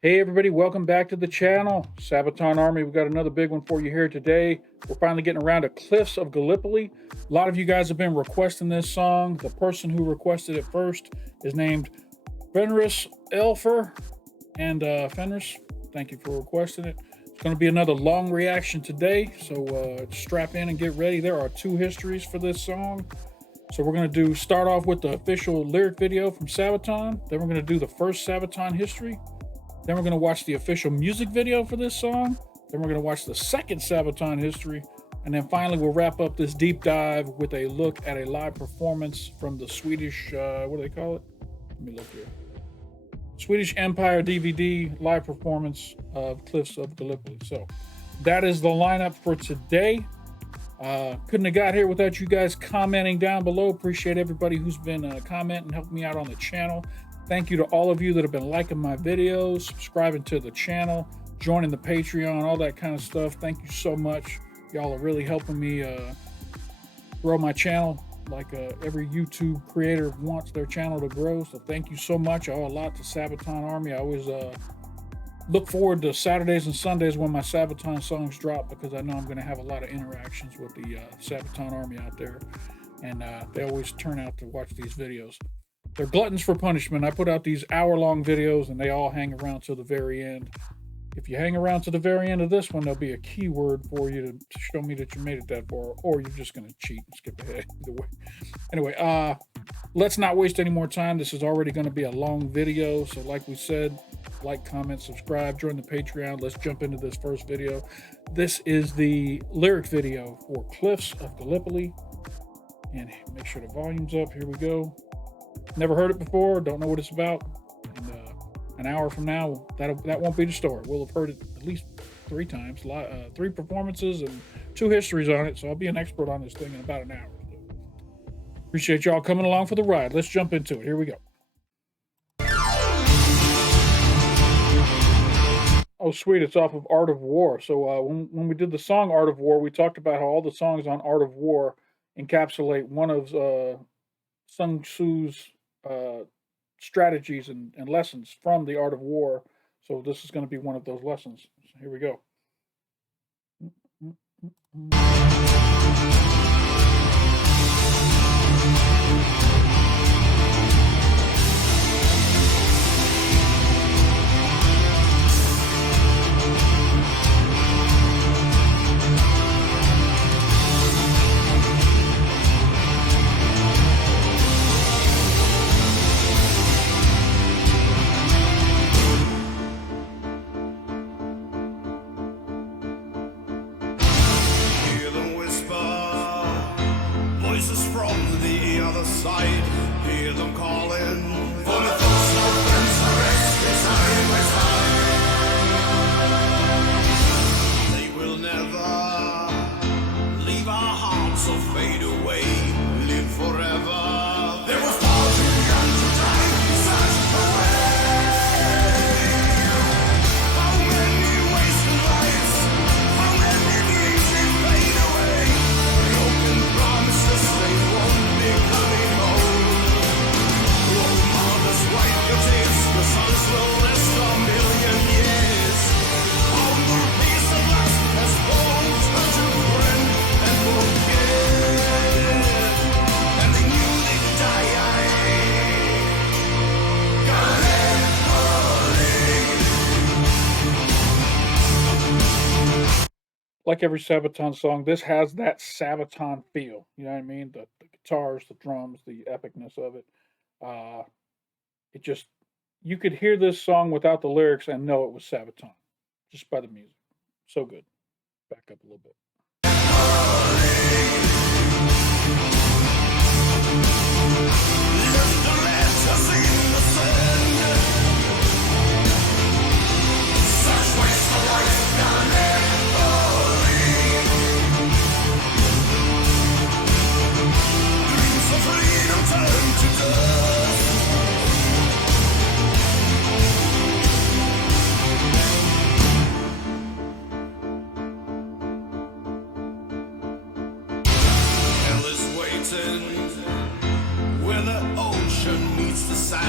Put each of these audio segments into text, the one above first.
Hey everybody, welcome back to the channel. Sabaton Army, we've got another big one for you here today. We're finally getting around to Cliffs of Gallipoli. A lot of you guys have been requesting this song. The person who requested it first is named Fenris Elfer. And Fenris, thank you for requesting it. It's going to be another long reaction today, so strap in and get ready. There are two histories for this song. So we're going to start off with the official lyric video from Sabaton. Then we're going to do the first Sabaton history. Then we're going to watch the official music video for this song. Then we're going to watch the second Sabaton history. And then finally, we'll wrap up this deep dive with a look at a live performance from the Swedish, what do they call it? Let me look here. Swedish Empire DVD live performance of Cliffs of Gallipoli. So that is the lineup for today. Couldn't have got here without you guys commenting down below. Appreciate everybody who's been commenting, helping me out on the channel. Thank you to all of you that have been liking my videos, subscribing to the channel, joining the Patreon, all that kind of stuff. Thank you so much. Y'all are really helping me grow my channel like every YouTube creator wants their channel to grow. So thank you so much. I owe a lot to Sabaton Army. I always look forward to Saturdays and Sundays when my Sabaton songs drop, because I know I'm going to have a lot of interactions with the Sabaton Army out there. And they always turn out to watch these videos. They're gluttons for punishment. I put out these hour-long videos, and they all hang around till the very end. If you hang around to the very end of this one, there'll be a keyword for you to show me that you made it that far, or you're just going to cheat and skip ahead. Either way. Anyway, let's not waste any more time. This is already going to be a long video, so like we said, like, comment, subscribe, join the Patreon. Let's jump into this first video. This is the lyric video for Cliffs of Gallipoli, and make sure the volume's up. Here we go. Never heard it before, don't know what it's about. And an hour from now, that won't be the story. We'll have heard it at least 3 times, 3 performances and 2 histories on it. So I'll be an expert on this thing in about an hour. Appreciate y'all coming along for the ride. Let's jump into it. Here we go. Oh, sweet. It's off of Art of War. So when we did the song Art of War, we talked about how all the songs on Art of War encapsulate one of Sun Tzu's strategies and lessons from the Art of War. So this is going to be one of those lessons. So here we go. Hear them calling for the thoughts of friends arrested time by time. They will never leave our hearts or fade away, live forever. There was far too young to die such a way. How many wasted lives, how many dreams they fade away, broken promises they won't be coming home. Wipe your tears, the suns will last a million years. All the peace of life has bones to friend and forget. And they knew they'd die. Gallipoli. Like every Sabaton song, this has that Sabaton feel. You know what I mean? The guitars, the drums, the epicness of it. It just, you could hear this song without the lyrics and know it was Sabaton, just by the music. So good. Back up a little bit. Dreams of freedom turn to dust. Where the ocean meets the sand.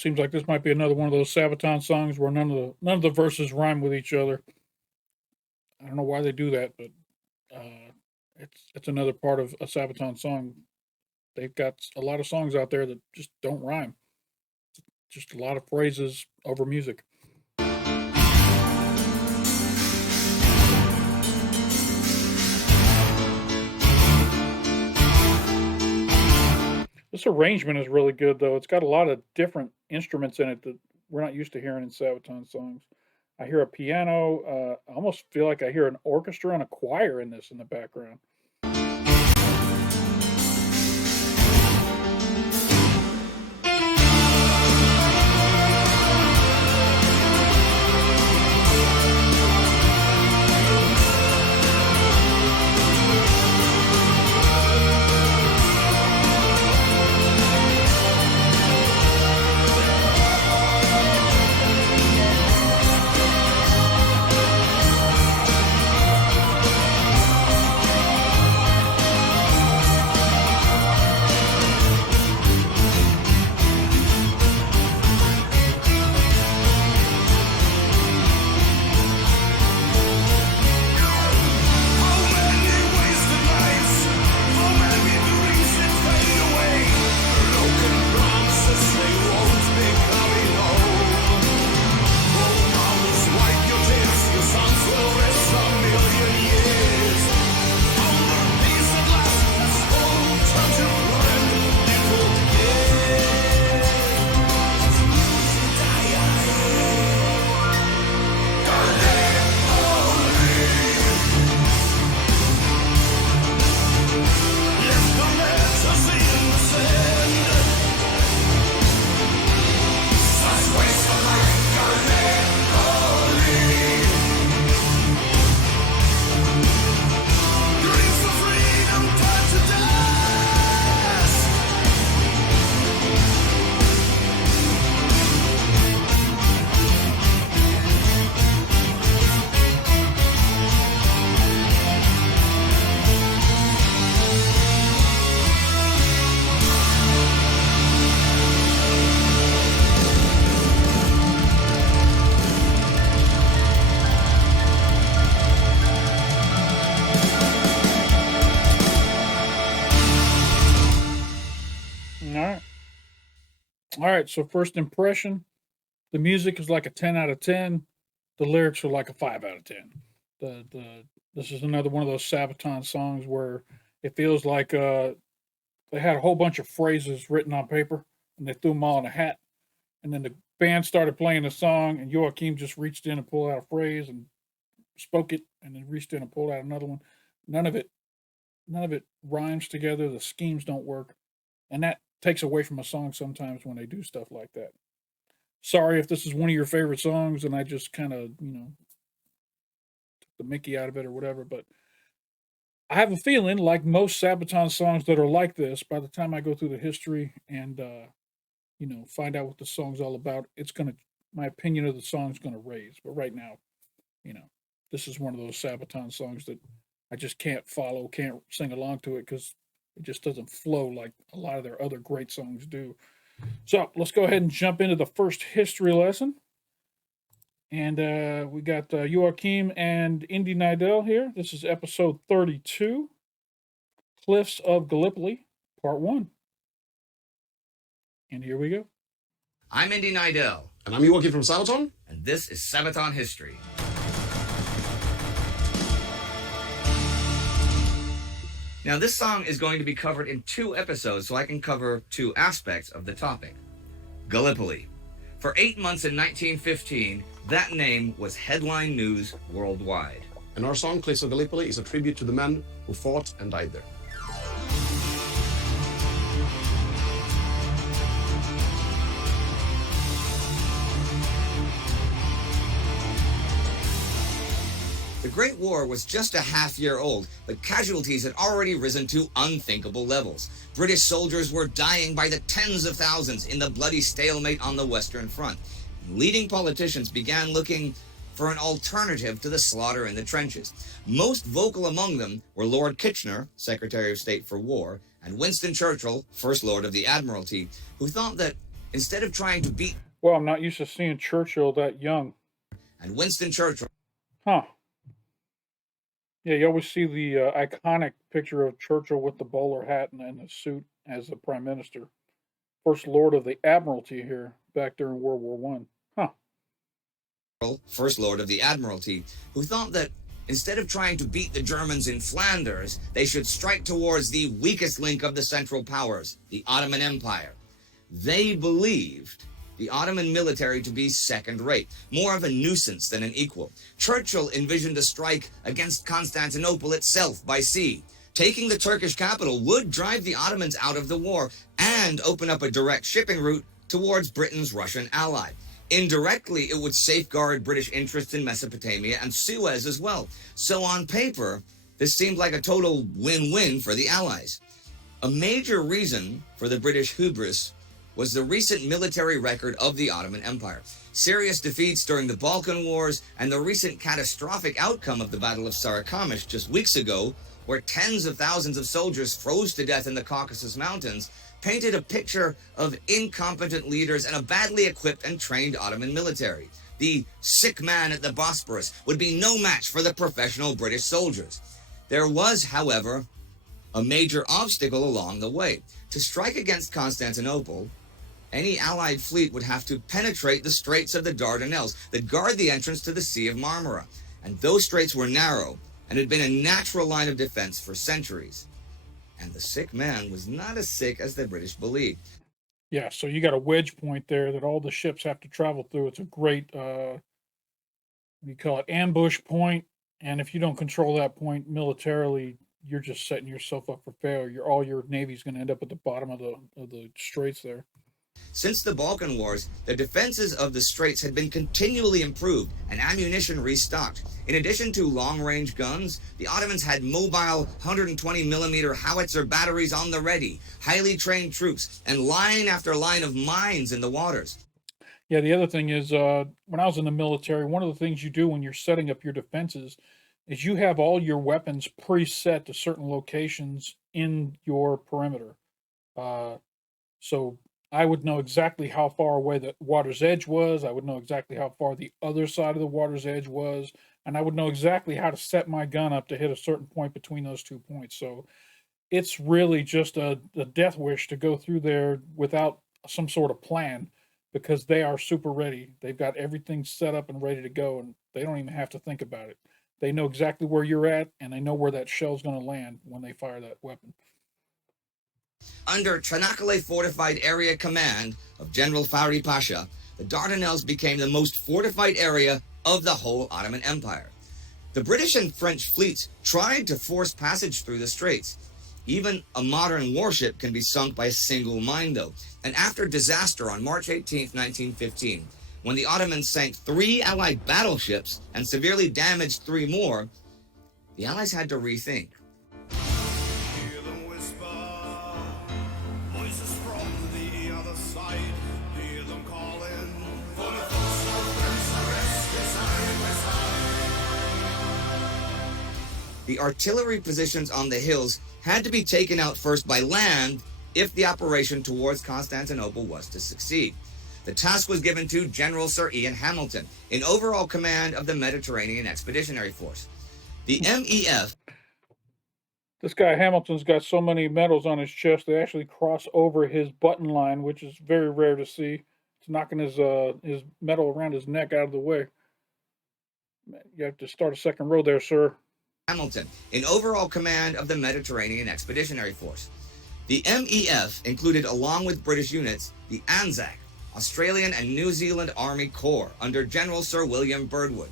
seems like this might be another one of those Sabaton songs where none of the verses rhyme with each other. I don't know why they do that, but it's another part of a Sabaton song. They've got a lot of songs out there that just don't rhyme. Just a lot of phrases over music. This arrangement is really good, though. It's got a lot of different instruments in it that we're not used to hearing in Sabaton songs. I hear a piano. I almost feel like I hear an orchestra and a choir in this in the background. How many wasted nights, how many dreams that fade away, broken promises they won't be coming home. Oh, mountains, wipe your tears, your sons will rest a million years. All the peace at last has all turned to friend and forget. Left the letters in the sand. Such waste of life, Gallipoli. Dreams of freedom turned to dust. All right. All right. So, first impression, the music is like a 10 out of 10. The lyrics are like a 5 out of 10. This is another one of those Sabaton songs where it feels like they had a whole bunch of phrases written on paper and they threw them all in a hat. And then the band started playing the song, and Joachim just reached in and pulled out a phrase and spoke it, and then reached in and pulled out another one. None of it, none of it rhymes together. The schemes don't work, and that takes away from a song sometimes when they do stuff like that. Sorry if this is one of your favorite songs, and I just kind of took the Mickey out of it or whatever. But I have a feeling, like most Sabaton songs that are like this, by the time I go through the history and find out what the song's all about, it's gonna my opinion of the song's gonna raise. But right now, you know, this is one of those Sabaton songs that I just can't follow, can't sing along to it because it just doesn't flow like a lot of their other great songs do. So let's go ahead and jump into the first history lesson. And we got Joachim and Indy Nidell here. This is episode 32, Cliffs of Gallipoli, part 1. And here we go. I'm Indy Nidell, And I'm Joachim from Sabaton. and this is Sabaton History. Now, this song is going to be covered in 2 episodes, so I can cover 2 aspects of the topic. Gallipoli. For 8 months in 1915, that name was headline news worldwide. And our song, Cliffs of Gallipoli, is a tribute to the men who fought and died there. The Great War was just a half-year old, but casualties had already risen to unthinkable levels. British soldiers were dying by the tens of thousands in the bloody stalemate on the Western Front. Leading politicians began looking for an alternative to the slaughter in the trenches. Most vocal among them were Lord Kitchener, Secretary of State for War, and Winston Churchill, First Lord of the Admiralty, who thought that Instead of trying to beat Well, I'm not used to seeing Churchill that young. and Winston Churchill Huh. Yeah, you always see the iconic picture of Churchill with the bowler hat and the suit as the prime minister. First Lord of the Admiralty here back during World War One. Huh. First Lord of the Admiralty, who thought that instead of trying to beat the Germans in Flanders, they should strike towards the weakest link of the Central Powers, the Ottoman Empire. They believed the Ottoman military to be second-rate, more of a nuisance than an equal. Churchill envisioned a strike against Constantinople itself by sea. Taking the Turkish capital would drive the Ottomans out of the war and open up a direct shipping route towards Britain's Russian ally. Indirectly, it would safeguard British interests in Mesopotamia and Suez as well. So on paper, this seemed like a total win-win for the Allies. A major reason for the British hubris was the recent military record of the Ottoman Empire. Serious defeats during the Balkan Wars and the recent catastrophic outcome of the Battle of Sarikamish just weeks ago, where tens of thousands of soldiers froze to death in the Caucasus Mountains, painted a picture of incompetent leaders and a badly equipped and trained Ottoman military. The sick man at the Bosporus would be no match for the professional British soldiers. There was, however, a major obstacle along the way. To strike against Constantinople, any Allied fleet would have to penetrate the Straits of the Dardanelles that guard the entrance to the Sea of Marmara. And those straits were narrow and had been a natural line of defense for centuries. And the sick man was not as sick as the British believed. Yeah, so you got a wedge point there that all the ships have to travel through. It's a great, you call it ambush point, and if you don't control that point militarily, you're just setting yourself up for failure. All your navy's going to end up at the bottom of the straits there. Since the Balkan Wars, the defenses of the straits had been continually improved and ammunition restocked. In addition to long-range guns, the Ottomans had mobile 120mm howitzer batteries on the ready, highly trained troops, and line after line of mines in the waters. Yeah, the other thing is, when I was in the military, one of the things you do when you're setting up your defenses is you have all your weapons preset to certain locations in your perimeter. So I would know exactly how far away the water's edge was. I would know exactly how far the other side of the water's edge was. And I would know exactly how to set my gun up to hit a certain point between those 2 points. So it's really just a death wish to go through there without some sort of plan because they are super ready. They've got everything set up and ready to go, and they don't even have to think about it. They know exactly where you're at, and they know where that shell's going to land when they fire that weapon. Under Çanakkale Fortified Area Command of General Fahri Pasha, the Dardanelles became the most fortified area of the whole Ottoman Empire. The British and French fleets tried to force passage through the straits. Even a modern warship can be sunk by a single mine, though. And after disaster on March 18, 1915, when the Ottomans sank 3 Allied battleships and severely damaged 3 more, the Allies had to rethink. Hear them whisper, voices from the other side. Hear them calling for the thoughts of friends arrested side by side. The artillery positions on the hills had to be taken out first by land if the operation towards Constantinople was to succeed. The task was given to General Sir Ian Hamilton, in overall command of the Mediterranean Expeditionary Force. The MEF. This guy Hamilton's got so many medals on his chest they actually cross over his button line, which is very rare to see. It's knocking his medal around his neck out of the way. You have to start a second row there, sir. Hamilton, in overall command of the Mediterranean Expeditionary Force. The MEF included, along with British units, the ANZAC, Australian and New Zealand Army Corps, under General Sir William Birdwood.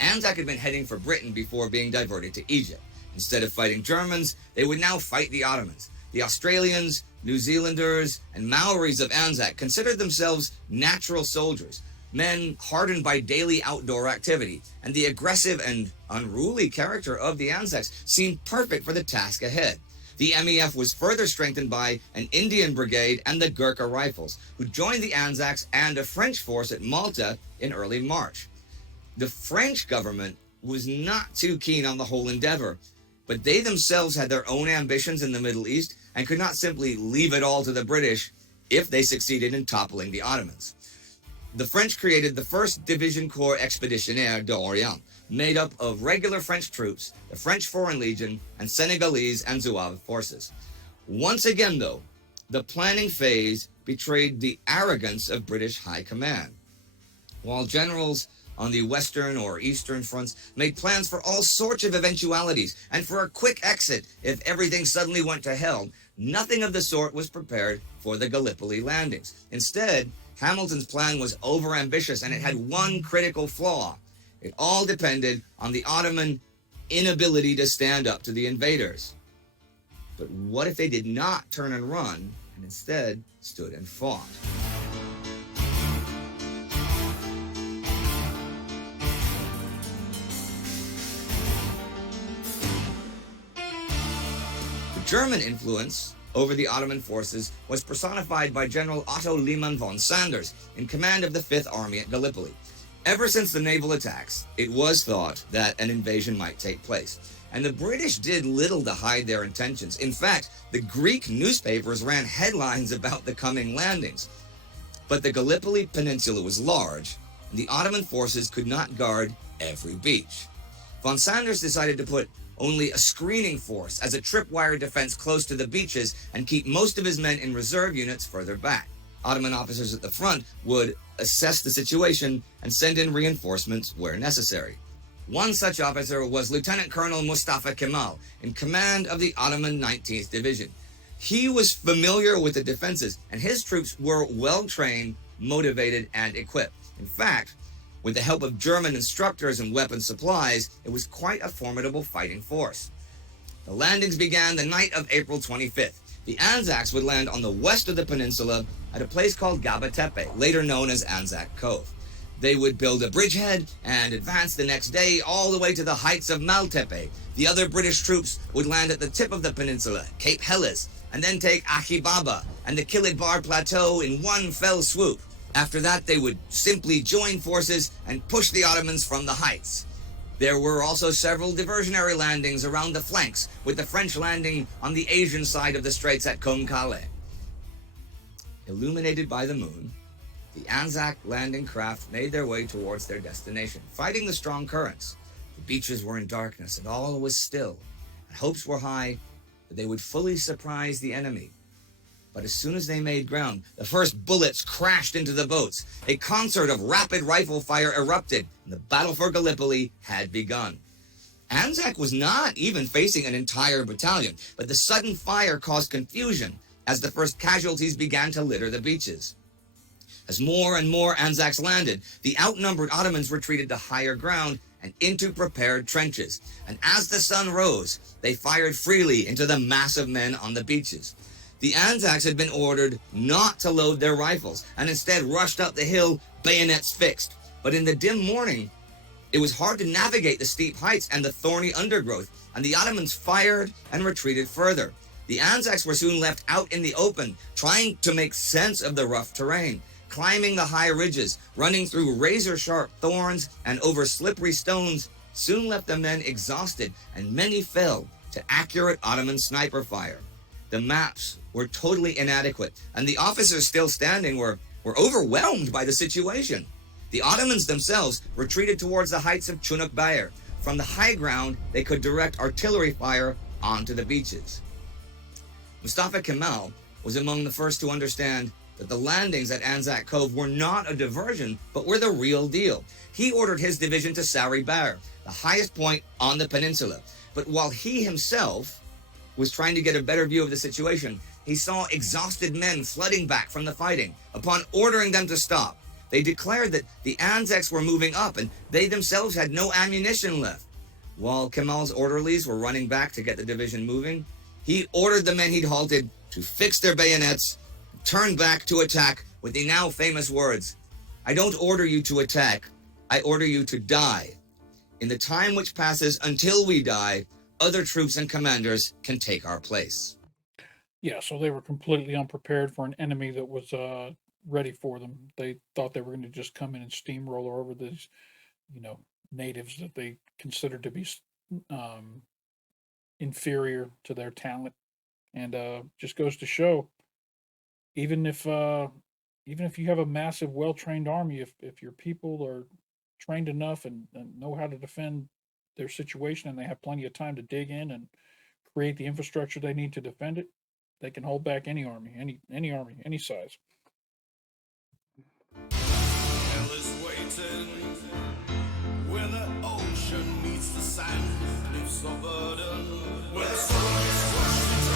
ANZAC had been heading for Britain before being diverted to Egypt. Instead of fighting Germans, they would now fight the Ottomans. The Australians, New Zealanders, and Maoris of ANZAC considered themselves natural soldiers, men hardened by daily outdoor activity, and the aggressive and unruly character of the Anzacs seemed perfect for the task ahead. The MEF was further strengthened by an Indian brigade and the Gurkha Rifles, who joined the Anzacs and a French force at Malta in early March. The French government was not too keen on the whole endeavor, but they themselves had their own ambitions in the Middle East and could not simply leave it all to the British if they succeeded in toppling the Ottomans. The French created the first Division Corps Expeditionnaire d'Orient, made up of regular French troops, the French Foreign Legion, and Senegalese and Zouave forces. Once again, though, the planning phase betrayed the arrogance of British high command. While generals on the western or eastern fronts made plans for all sorts of eventualities and for a quick exit if everything suddenly went to hell, nothing of the sort was prepared for the Gallipoli landings. Instead, Hamilton's plan was overambitious and it had one critical flaw. It all depended on the Ottoman inability to stand up to the invaders. But what if they did not turn and run and instead stood and fought? The German influence over the Ottoman forces was personified by General Otto Liman von Sanders in command of the Fifth Army at Gallipoli. Ever since the naval attacks, it was thought that an invasion might take place. And the British did little to hide their intentions. In fact, the Greek newspapers ran headlines about the coming landings. But the Gallipoli Peninsula was large, and the Ottoman forces could not guard every beach. Von Sanders decided to put only a screening force as a tripwire defense close to the beaches and keep most of his men in reserve units further back. Ottoman officers at the front would assess the situation and send in reinforcements where necessary. One such officer was Lieutenant Colonel Mustafa Kemal, in command of the Ottoman 19th Division. He was familiar with the defenses, and his troops were well-trained, motivated, and equipped. In fact, with the help of German instructors and weapon supplies, it was quite a formidable fighting force. The landings began the night of April 25th. The Anzacs would land on the west of the peninsula at a place called Gabatepe, later known as Anzac Cove. They would build a bridgehead and advance the next day all the way to the heights of Maltepe. The other British troops would land at the tip of the peninsula, Cape Helles, and then take Achibaba and the Kilid Bar Plateau in one fell swoop. After that, they would simply join forces and push the Ottomans from the heights. There were also several diversionary landings around the flanks, with the French landing on the Asian side of the straits at Comcale. Illuminated by the moon, the Anzac landing craft made their way towards their destination, fighting the strong currents. The beaches were in darkness and all was still, and hopes were high that they would fully surprise the enemy. But as soon as they made ground, the first bullets crashed into the boats. A concert of rapid rifle fire erupted, and the battle for Gallipoli had begun. Anzac was not even facing an entire battalion, but the sudden fire caused confusion as the first casualties began to litter the beaches. As more and more Anzacs landed, the outnumbered Ottomans retreated to higher ground and into prepared trenches. And as the sun rose, they fired freely into the mass of men on the beaches. The Anzacs had been ordered not to load their rifles and instead rushed up the hill, bayonets fixed. But in the dim morning, it was hard to navigate the steep heights and the thorny undergrowth, and the Ottomans fired and retreated further. The Anzacs were soon left out in the open, trying to make sense of the rough terrain, climbing the high ridges, running through razor-sharp thorns and over slippery stones, soon left the men exhausted, and many fell to accurate Ottoman sniper fire. The maps were totally inadequate, and the officers still standing were overwhelmed by the situation. The Ottomans themselves retreated towards the heights of Chunuk Bair. From the high ground, they could direct artillery fire onto the beaches. Mustafa Kemal was among the first to understand that the landings at Anzac Cove were not a diversion, but were the real deal. He ordered his division to Sari Bair, the highest point on the peninsula. But while he himself was trying to get a better view of the situation, he saw exhausted men flooding back from the fighting. Upon ordering them to stop, they declared that the Anzacs were moving up and they themselves had no ammunition left. While Kemal's orderlies were running back to get the division moving, he ordered the men he'd halted to fix their bayonets, turn back to attack with the now famous words, "I don't order you to attack, I order you to die. In the time which passes until we die, other troops and commanders can take our place." Yeah, so they were completely unprepared for an enemy that was ready for them. They thought they were going to just come in and steamroller over these, natives that they considered to be um, inferior to their talent. And just goes to show, even if you have a massive, well-trained army, if your people are trained enough and know how to defend their situation, and they have plenty of time to dig in and create the infrastructure they need to defend it, they can hold back any army, any army, any size. Hell is waiting where the ocean meets the sand. Lives a burden where the sun is crushed into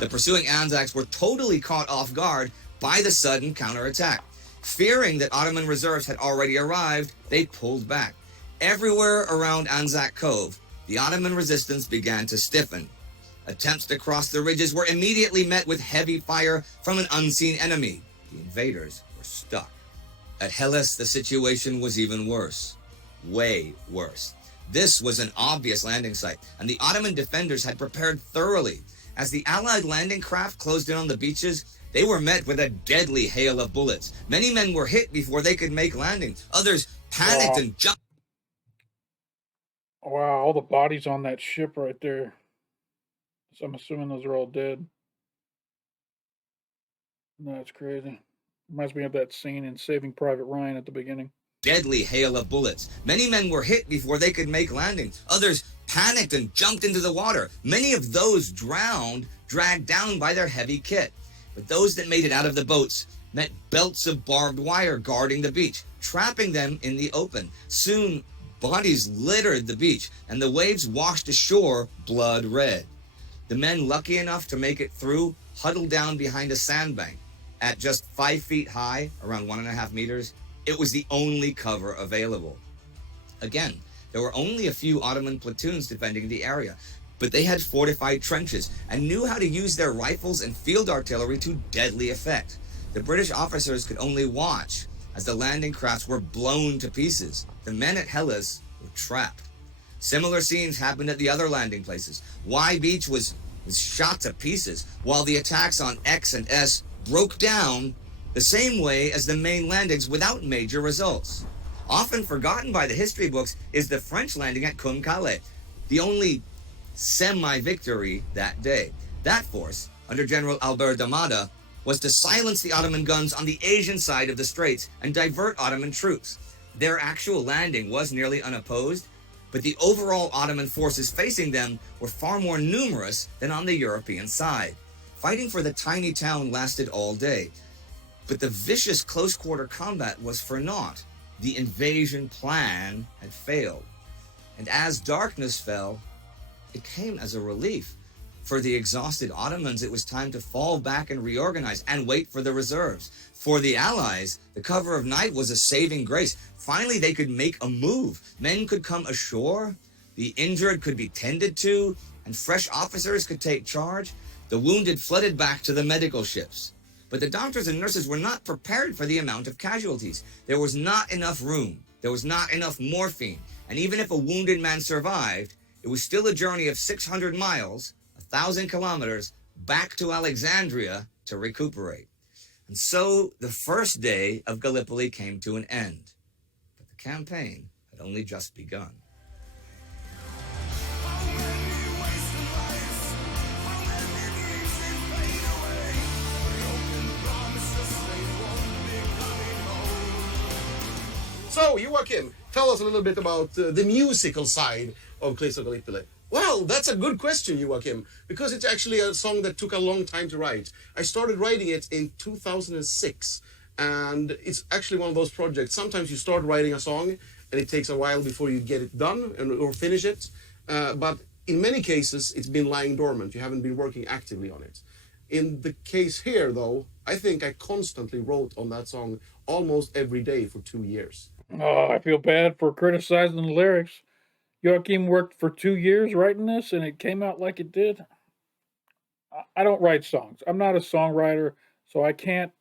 The pursuing Anzacs were totally caught off guard by the sudden counterattack. Fearing that Ottoman reserves had already arrived, they pulled back. Everywhere around Anzac Cove, the Ottoman resistance began to stiffen. Attempts to cross the ridges were immediately met with heavy fire from an unseen enemy. The invaders were stuck. At Helles, the situation was even worse. Way worse. This was an obvious landing site, and the Ottoman defenders had prepared thoroughly. As the Allied landing craft closed in on the beaches, they were met with a deadly hail of bullets. Many men were hit before they could make landing. Others panicked and jumped. Wow, all the bodies on that ship right there. So I'm assuming those are all dead. That's crazy. Reminds me of that scene in Saving Private Ryan at the beginning. Deadly hail of bullets. Many men were hit before they could make landing. Others panicked and jumped into the water. Many of those drowned, dragged down by their heavy kit. But those that made it out of the boats met belts of barbed wire guarding the beach, trapping them in the open. Soon, bodies littered the beach, and the waves washed ashore blood red. The men lucky enough to make it through huddled down behind a sandbank. At just 5 feet high, around 1.5 meters, it was the only cover available. Again, there were only a few Ottoman platoons defending the area, but they had fortified trenches and knew how to use their rifles and field artillery to deadly effect. The British officers could only watch as the landing crafts were blown to pieces. The men at Helles were trapped. Similar scenes happened at the other landing places. Y Beach was shot to pieces, while the attacks on X and S broke down the same way as the main landings without major results. Often forgotten by the history books is the French landing at Kum Kale, the only semi-victory that day. That force, under General Albert d'Amada, was to silence the Ottoman guns on the Asian side of the straits and divert Ottoman troops. Their actual landing was nearly unopposed, but the overall Ottoman forces facing them were far more numerous than on the European side. Fighting for the tiny town lasted all day, but the vicious close-quarter combat was for naught. The invasion plan had failed. And as darkness fell, it came as a relief. For the exhausted Ottomans, it was time to fall back and reorganize and wait for the reserves. For the Allies, the cover of night was a saving grace. Finally, they could make a move. Men could come ashore, the injured could be tended to, and fresh officers could take charge. The wounded flooded back to the medical ships. But the doctors and nurses were not prepared for the amount of casualties. There was not enough room. There was not enough morphine. And even if a wounded man survived, it was still a journey of 600 miles, 1,000 kilometers, back to Alexandria to recuperate. And so the first day of Gallipoli came to an end. But the campaign had only just begun. So, Joachim, tell us a little bit about the musical side of Cliffs of Gallipoli. Well, that's a good question, Joachim, because it's actually a song that took a long time to write. I started writing it in 2006, and it's actually one of those projects. Sometimes you start writing a song, and it takes a while before you get it done or finish it. But in many cases, it's been lying dormant. You haven't been working actively on it. In the case here, though, I think I constantly wrote on that song almost every day for 2 years. Oh, I feel bad for criticizing the lyrics. Joachim worked for 2 years writing this, and it came out like it did. I don't write songs. I'm not a songwriter, so I can't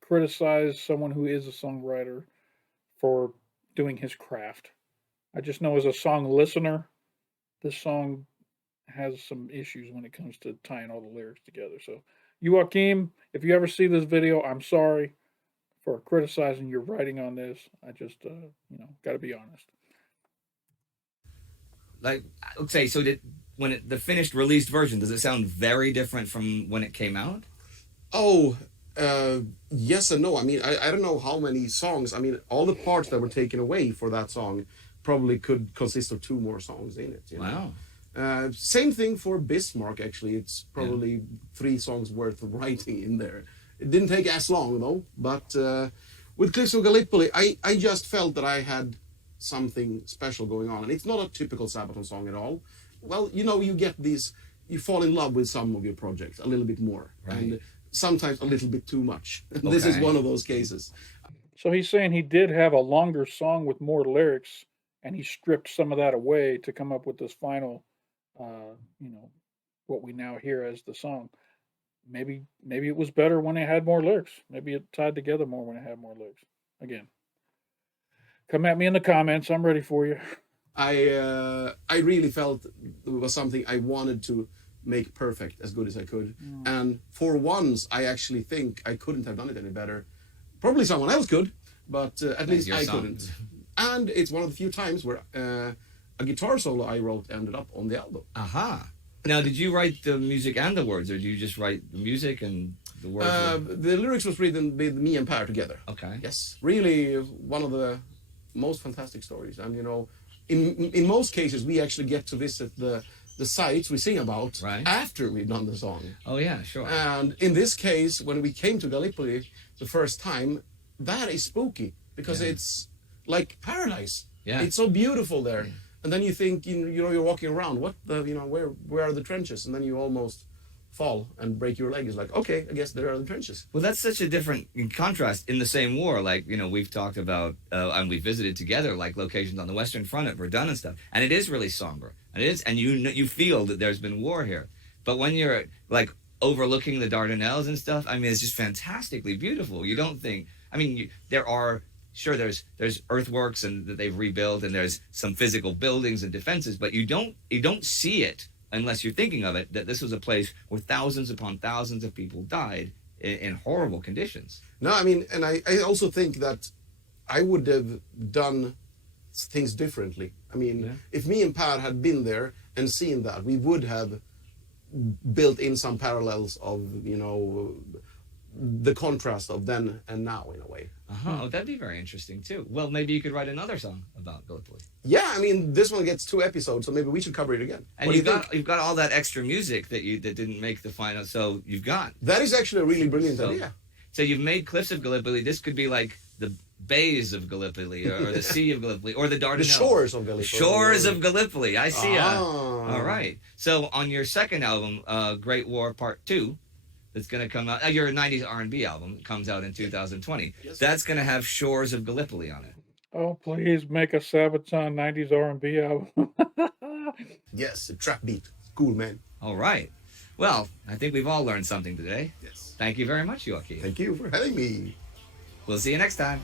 criticize someone who is a songwriter for doing his craft. I just know as a song listener, this song has some issues when it comes to tying all the lyrics together. So, Joachim, if you ever see this video, I'm sorry for criticizing your writing on this. I just, got to be honest. Like, okay, so the finished released version, does it sound very different from when it came out? Oh, yes and no. I mean, I don't know how many songs. I mean, all the parts that were taken away for that song probably could consist of 2 more songs in it. You know? Wow. Same thing for Bismarck, actually. It's probably 3 songs worth of writing in there. It didn't take as long, though. But with Cliffs of Gallipoli, I just felt that I had something special going on. And it's not a typical Sabaton song at all. Well, you know, you get these, you fall in love with some of your projects a little bit more. Right. And sometimes a little bit too much. This is one of those cases. So he's saying he did have a longer song with more lyrics, and he stripped some of that away to come up with this final, you know, what we now hear as the song. Maybe it was better when it had more lyrics. Maybe it tied together more when it had more lyrics. Again, come at me in the comments. I'm ready for you. I really felt it was something I wanted to make perfect, as good as I could. And for once, I actually think I couldn't have done it any better. Probably someone else could, but at least I couldn't. And it's one of the few times where a guitar solo I wrote ended up on the album. Aha. Now, did you write the music and the words, or did you just write the music and the words? The lyrics was written with me and Per together. Okay. Yes, really one of the most fantastic stories. And you know, in most cases, we actually get to visit the sites we sing about after we've done the song. Oh yeah, sure. And in this case, when we came to Gallipoli the first time, that is spooky because it's like paradise. Yeah. It's so beautiful there. Yeah. And then you think, you know, you're walking around, where are the trenches? And then you almost fall and break your leg. It's like, okay, I guess there are the trenches. Well, that's such a different contrast in the same war. Like, you know, we've talked about, and we visited together, like locations on the Western Front at Verdun and stuff. And it is really somber. And it is, and you feel that there's been war here. But when you're like overlooking the Dardanelles and stuff, I mean, it's just fantastically beautiful. You don't think, I mean, there's earthworks and that they've rebuilt, and there's some physical buildings and defenses, but you don't see it unless you're thinking of it, that this was a place where thousands upon thousands of people died in horrible conditions. No, I mean, and I also think that I would have done things differently. I mean, if me and Per had been there and seen that, we would have built in some parallels of, you know, the contrast of then and now in a way. Oh, that'd be very interesting too. Well, maybe you could write another song about Gallipoli. Yeah, I mean, this one gets 2 episodes, so maybe we should cover it again. And you've got all that extra music that didn't make the final. So you've got that is actually a really brilliant idea. So you've made Cliffs of Gallipoli. This could be like the bays of Gallipoli, or the sea of Gallipoli, or the Dardanelles. The shores of Gallipoli. Shores of Gallipoli. I see. All right. So on your second album, Great War Part 2, that's going to come out. Your 90s R&B album comes out in 2020. Yes. That's going to have Shores of Gallipoli on it. Oh, please make a Sabaton 90s R&B album. Yes, a trap beat. Cool, man. All right. Well, I think we've all learned something today. Yes. Thank you very much, Joachim. Thank you for having me. We'll see you next time.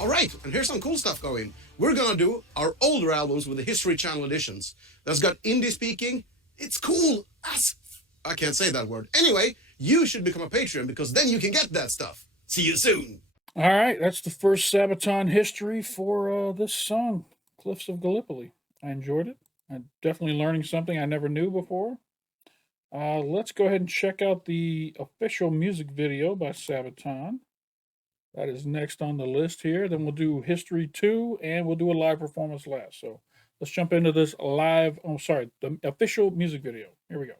All right, and here's some cool stuff going. We're gonna do our older albums with the History Channel editions. That's got indie speaking. It's cool as... I can't say that word. Anyway, you should become a Patreon because then you can get that stuff. See you soon. All right, that's the first Sabaton history for this song, Cliffs of Gallipoli. I enjoyed it. I'm definitely learning something I never knew before. Let's go ahead and check out the official music video by Sabaton. That is next on the list here. Then we'll do History 2, and we'll do a live performance last. So let's jump into this live, the official music video. Here we go.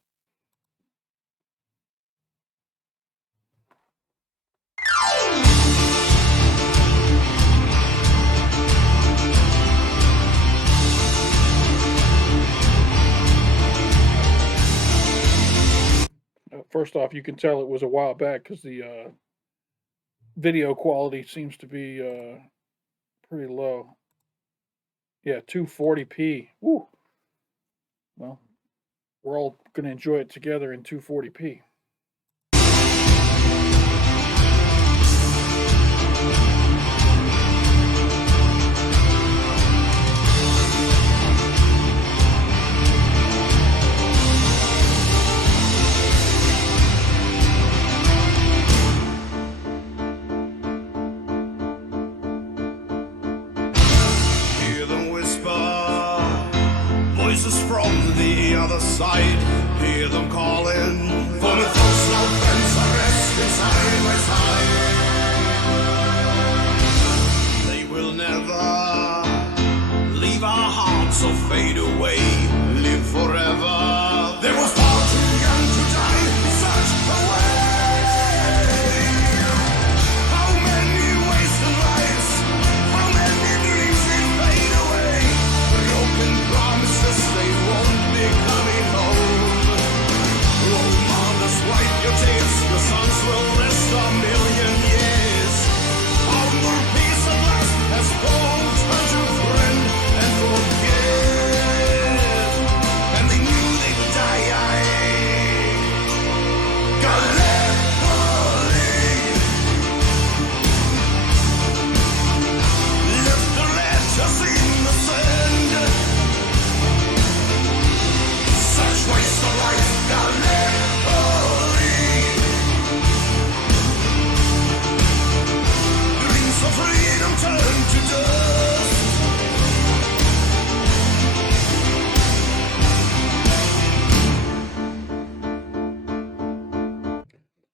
First off, you can tell it was a while back because the video quality seems to be pretty low. Yeah, 240p. Woo. Well, we're all going to enjoy it together in 240p. comes from the other side. Hear them calling. For the those no friends are resting side by side. They will never leave our hearts or fade away. Live forever. They were far too young to die in such a way. How many wasted lives? How many dreams they fade away? Broken promises they won't be coming home. Role models, wipe your tears. Your sons will rest a million years. Our more peace at last has both turned to friend and forget. And they knew they'd die. Gallipoli left the letters in the sand. Such waste of life, Gallipoli. Dreams of freedom turn to dust.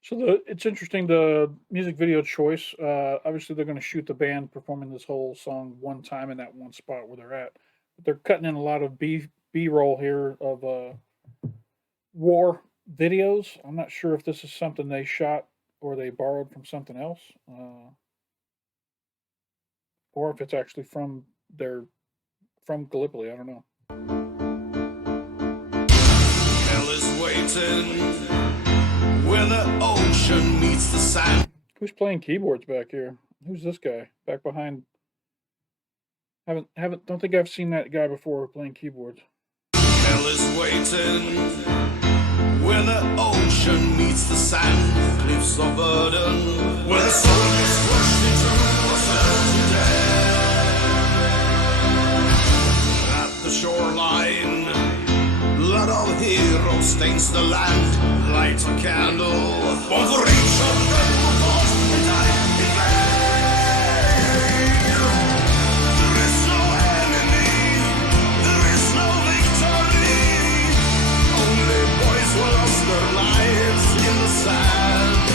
So it's interesting, the music video choice. Obviously, they're going to shoot the band performing this whole song one time in that one spot where they're at. But they're cutting in a lot of B roll here of war videos. I'm not sure if this is something they shot or they borrowed from something else, or if it's actually from Gallipoli. I don't know. Hell is waiting where the ocean meets the sand. Who's playing keyboards back here? Who's this guy back behind? Don't think I've seen that guy before playing keyboards. Hell is waiting where the ocean meets the sand. Cliffs of burden where the soldiers rushed into a certain death. At the shoreline, blood of heroes stains the land. Light a candle, one for each of them who fought and died in vain. There is no enemy, there is no victory. Only boys who lost their lives in the sand.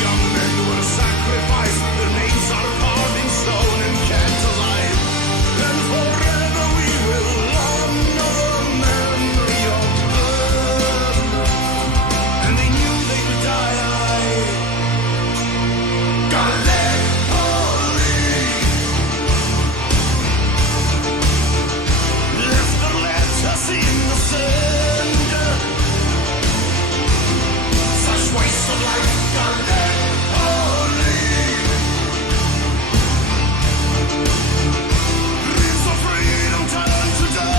Young men were sacrificed, their names are carved in stone and kept alive. And forever we will honor the memory of them. And they knew they would die. Gallipoli left their letters in the sand. Such waste of life, Gallipoli. Dreams of freedom turn to dust.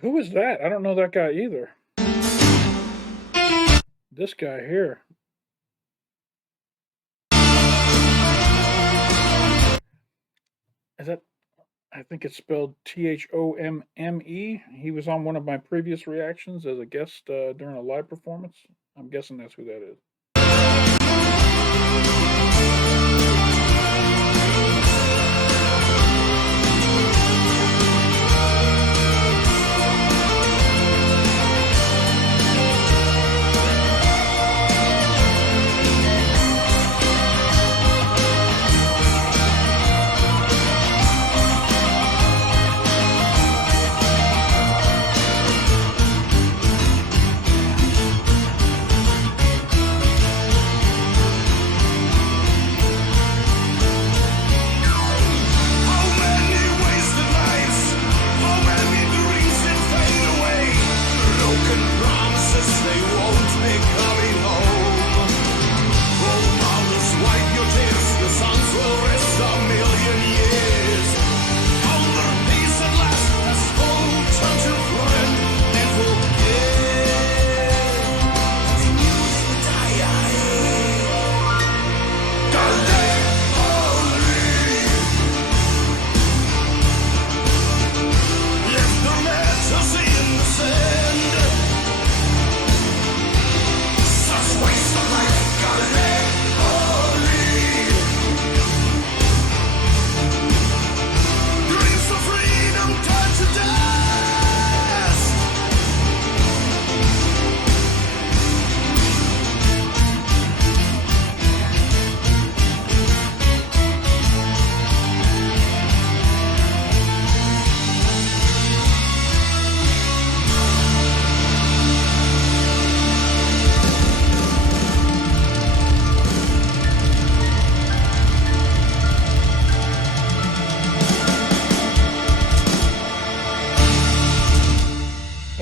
Who is that? I don't know that guy either. This guy here. Is that? I think it's spelled Thomme. He was on one of my previous reactions as a guest during a live performance. I'm guessing that's who that is.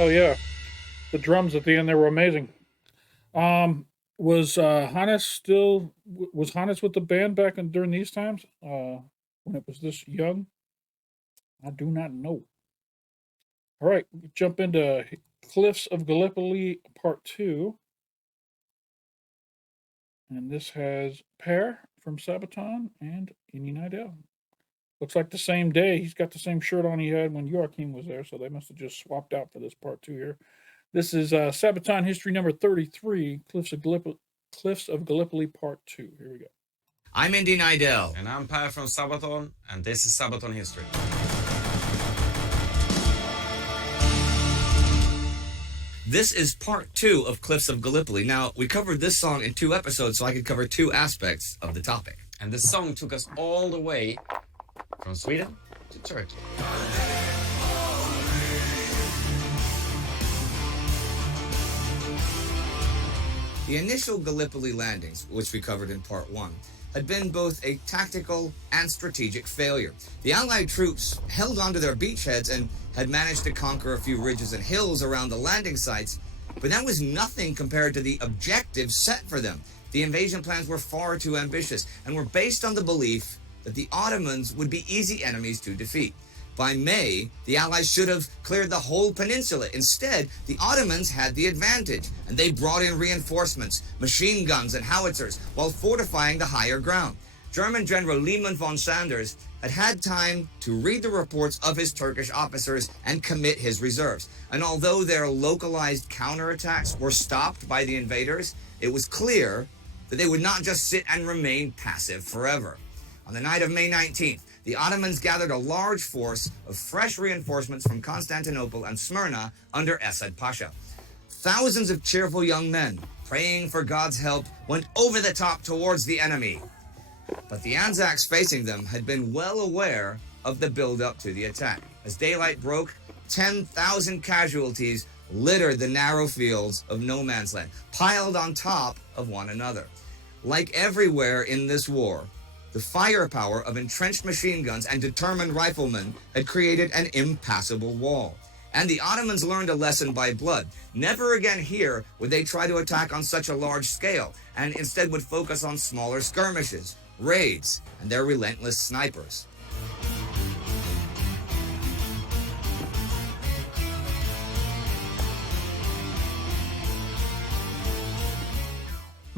Hell yeah. The drums at the end, they were amazing. Was Hannes was Hannes with the band during these times? When it was this young? I do not know. All right, we jump into Cliffs of Gallipoli Part 2. And this has Pear from Sabaton and Indy Nidell. Looks like the same day. He's got the same shirt on he had when Joachim was there, so they must have just swapped out for this Part 2 here. This is Sabaton History number 33, Cliffs of Gallipoli Part 2. Here we go. I'm Indy Nidell. And I'm Per from Sabaton, and this is Sabaton History. This is part 2 of Cliffs of Gallipoli. Now, we covered this song in 2 episodes, so I could cover 2 aspects of the topic. And the song took us all the way from Sweden to Turkey. The initial Gallipoli landings, which we covered in part 1, had been both a tactical and strategic failure. The Allied troops held onto their beachheads and had managed to conquer a few ridges and hills around the landing sites, but that was nothing compared to the objectives set for them. The invasion plans were far too ambitious and were based on the belief that the Ottomans would be easy enemies to defeat. By May, the Allies should have cleared the whole peninsula. Instead, the Ottomans had the advantage, and they brought in reinforcements, machine guns and howitzers, while fortifying the higher ground. German General Lehmann von Sanders had had time to read the reports of his Turkish officers and commit his reserves. And although their localized counterattacks were stopped by the invaders, it was clear that they would not just sit and remain passive forever. On the night of May 19th, the Ottomans gathered a large force of fresh reinforcements from Constantinople and Smyrna under Esad Pasha. Thousands of cheerful young men, praying for God's help, went over the top towards the enemy. But the Anzacs facing them had been well aware of the build-up to the attack. As daylight broke, 10,000 casualties littered the narrow fields of no man's land, piled on top of one another. Like everywhere in this war, the firepower of entrenched machine guns and determined riflemen had created an impassable wall. And the Ottomans learned a lesson by blood. Never again here would they try to attack on such a large scale, and instead would focus on smaller skirmishes, raids, and their relentless snipers.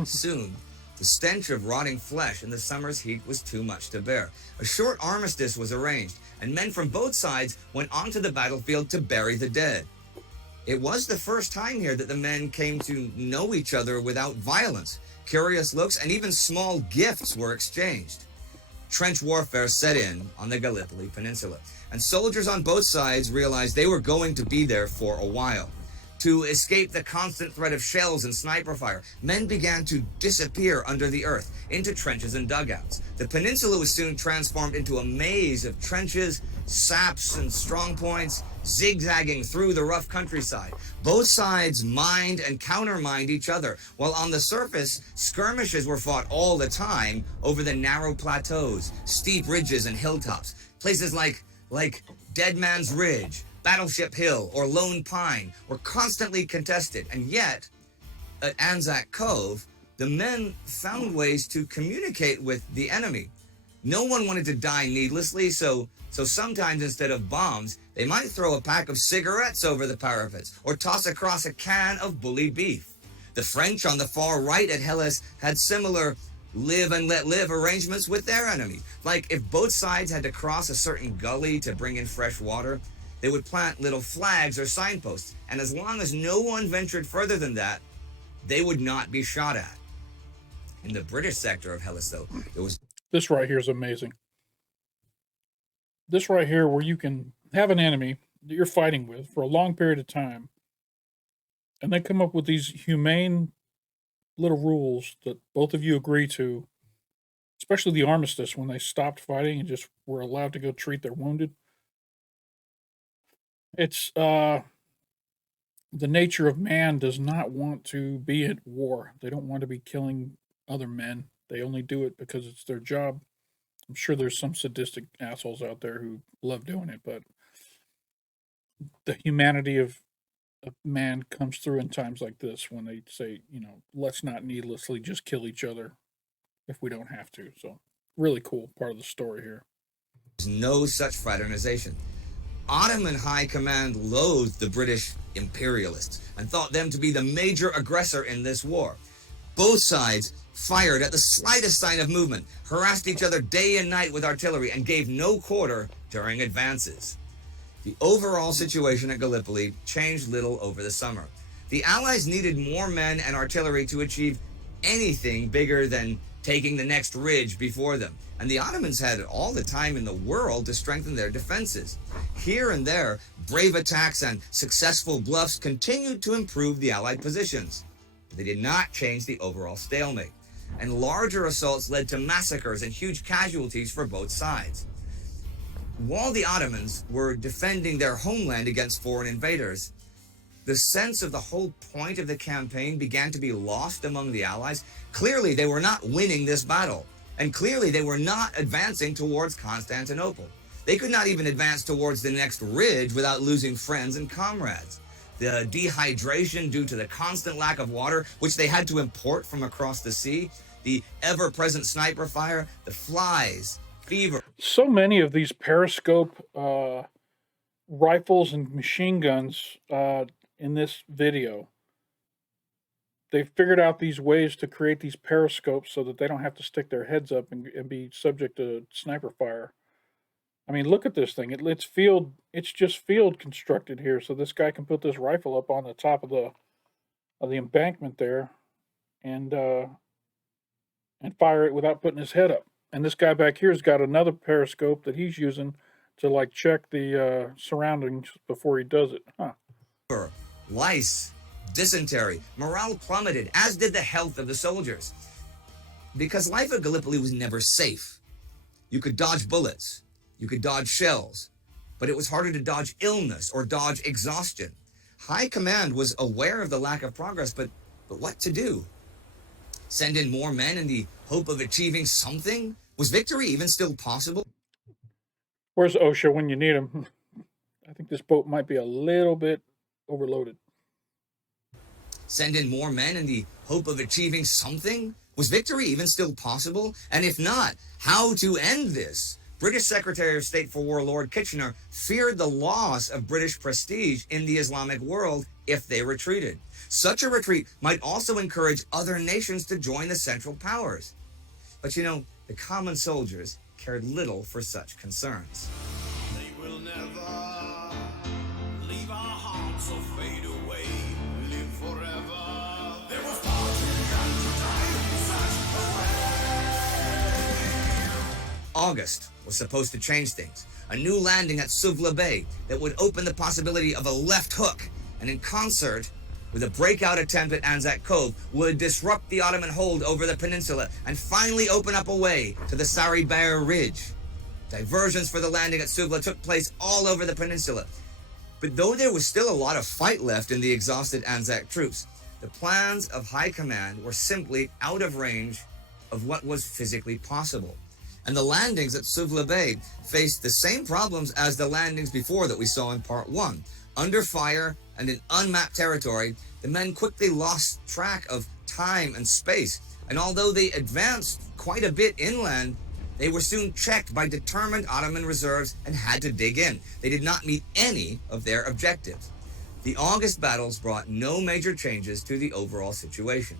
Soon, the stench of rotting flesh in the summer's heat was too much to bear. A short armistice was arranged, and men from both sides went onto the battlefield to bury the dead. It was the first time here that the men came to know each other without violence. Curious looks and even small gifts were exchanged. Trench warfare set in on the Gallipoli Peninsula, and soldiers on both sides realized they were going to be there for a while. To escape the constant threat of shells and sniper fire, men began to disappear under the earth, into trenches and dugouts. The peninsula was soon transformed into a maze of trenches, saps, and strongpoints, zigzagging through the rough countryside. Both sides mined and countermined each other, while on the surface, skirmishes were fought all the time over the narrow plateaus, steep ridges, and hilltops. Places like Dead Man's Ridge, Battleship Hill, or Lone Pine were constantly contested, and yet, at Anzac Cove, the men found ways to communicate with the enemy. No one wanted to die needlessly, so sometimes instead of bombs, they might throw a pack of cigarettes over the parapets, or toss across a can of bully beef. The French on the far right at Helles had similar live and let live arrangements with their enemy. Like if both sides had to cross a certain gully to bring in fresh water, they would plant little flags or signposts, and as long as no one ventured further than that, they would not be shot at. In the British sector of Helles, though, there was... This right here is amazing. This right here, where you can have an enemy that you're fighting with for a long period of time, and they come up with these humane little rules that both of you agree to, especially the armistice when they stopped fighting and just were allowed to go treat their wounded. It's the nature of man does not want to be at war. They don't want to be killing other men. They only do it because it's their job. I'm sure there's some sadistic assholes out there who love doing it, but the humanity of a man comes through in times like this when they say, let's not needlessly just kill each other if we don't have to. So, really cool part of the story here. No such fraternization. Ottoman High Command loathed the British imperialists and thought them to be the major aggressor in this war. Both sides fired at the slightest sign of movement, harassed each other day and night with artillery, and gave no quarter during advances. The overall situation at Gallipoli changed little over the summer. The Allies needed more men and artillery to achieve anything bigger than taking the next ridge before them, and the Ottomans had all the time in the world to strengthen their defenses. Here and there, brave attacks and successful bluffs continued to improve the Allied positions. But they did not change the overall stalemate, and larger assaults led to massacres and huge casualties for both sides. While the Ottomans were defending their homeland against foreign invaders, the sense of the whole point of the campaign began to be lost among the Allies. Clearly, they were not winning this battle, and clearly they were not advancing towards Constantinople. They could not even advance towards the next ridge without losing friends and comrades. The dehydration due to the constant lack of water, which they had to import from across the sea, the ever-present sniper fire, the flies, fever. So many of these periscope rifles and machine guns in this video, they figured out these ways to create these periscopes so that they don't have to stick their heads up and be subject to sniper fire. I mean, look at this thing. It's just field constructed here, so this guy can put this rifle up on the top of the embankment there, and fire it without putting his head up. And this guy back here's got another periscope that he's using to check the surroundings before he does it. Lice, dysentery, morale plummeted, as did the health of the soldiers. Because life at Gallipoli was never safe. You could dodge bullets, you could dodge shells, but it was harder to dodge illness or dodge exhaustion. High Command was aware of the lack of progress, but what to do? Send in more men in the hope of achieving something? Was victory even still possible? Where's OSHA when you need him? I think this boat might be a little bit overloaded. Send in more men in the hope of achieving something? Was victory even still possible? And if not, how to end this? British Secretary of State for War Lord Kitchener feared the loss of British prestige in the Islamic world if they retreated. Such a retreat might also encourage other nations to join the Central Powers. But the common soldiers cared little for such concerns. They will never leave our hearts or fade away, live forever. There was parting and time, such a way. August was supposed to change things. A new landing at Suvla Bay that would open the possibility of a left hook, and in concert with a breakout attempt at Anzac Cove, would disrupt the Ottoman hold over the peninsula and finally open up a way to the Saribaya Ridge. Diversions for the landing at Suvla took place all over the peninsula. But though there was still a lot of fight left in the exhausted Anzac troops, the plans of High Command were simply out of range of what was physically possible. And the landings at Suvla Bay faced the same problems as the landings before that we saw in Part 1. Under fire and in unmapped territory, the men quickly lost track of time and space. And although they advanced quite a bit inland, they were soon checked by determined Ottoman reserves and had to dig in. They did not meet any of their objectives. The August battles brought no major changes to the overall situation.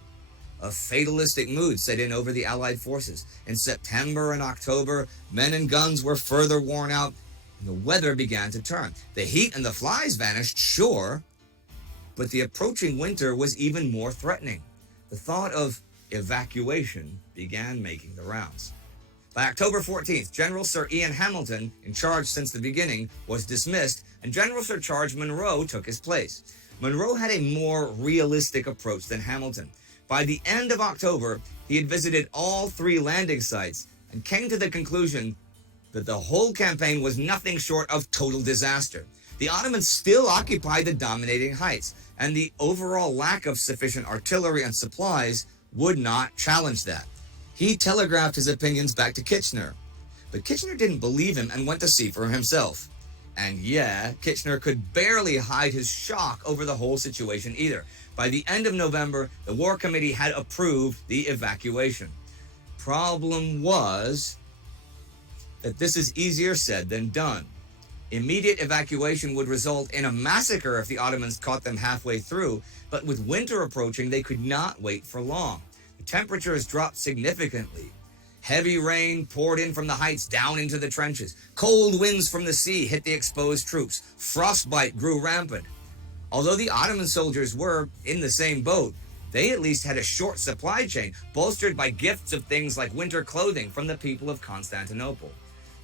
A fatalistic mood set in over the Allied forces. In September and October, men and guns were further worn out, and the weather began to turn. The heat and the flies vanished, sure, but the approaching winter was even more threatening. The thought of evacuation began making the rounds. By October 14th, General Sir Ian Hamilton, in charge since the beginning, was dismissed, and General Sir Charles Munro took his place. Munro had a more realistic approach than Hamilton. By the end of October, he had visited all 3 landing sites and came to the conclusion that the whole campaign was nothing short of total disaster. The Ottomans still occupied the dominating heights, and the overall lack of sufficient artillery and supplies would not challenge that. He telegraphed his opinions back to Kitchener, but Kitchener didn't believe him and went to see for himself. And yeah, Kitchener could barely hide his shock over the whole situation either. By the end of November, the War Committee had approved the evacuation. Problem was that this is easier said than done. Immediate evacuation would result in a massacre if the Ottomans caught them halfway through, but with winter approaching, they could not wait for long. The temperatures dropped significantly. Heavy rain poured in from the heights down into the trenches. Cold winds from the sea hit the exposed troops. Frostbite grew rampant. Although the Ottoman soldiers were in the same boat, they at least had a short supply chain, bolstered by gifts of things like winter clothing from the people of Constantinople.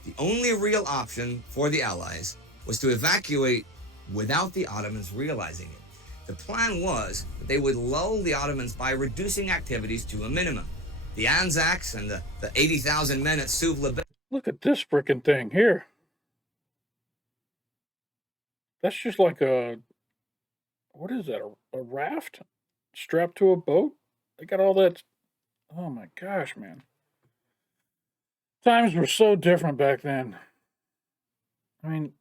The only real option for the Allies was to evacuate without the Ottomans realizing it. The plan was that they would lull the Ottomans by reducing activities to a minimum. The Anzacs and the 80,000 men at Suvla Bay. Look at this freaking thing here. That's just like a, what is that? A raft strapped to a boat? They got all that. Oh my gosh, man. Times were so different back then. I mean,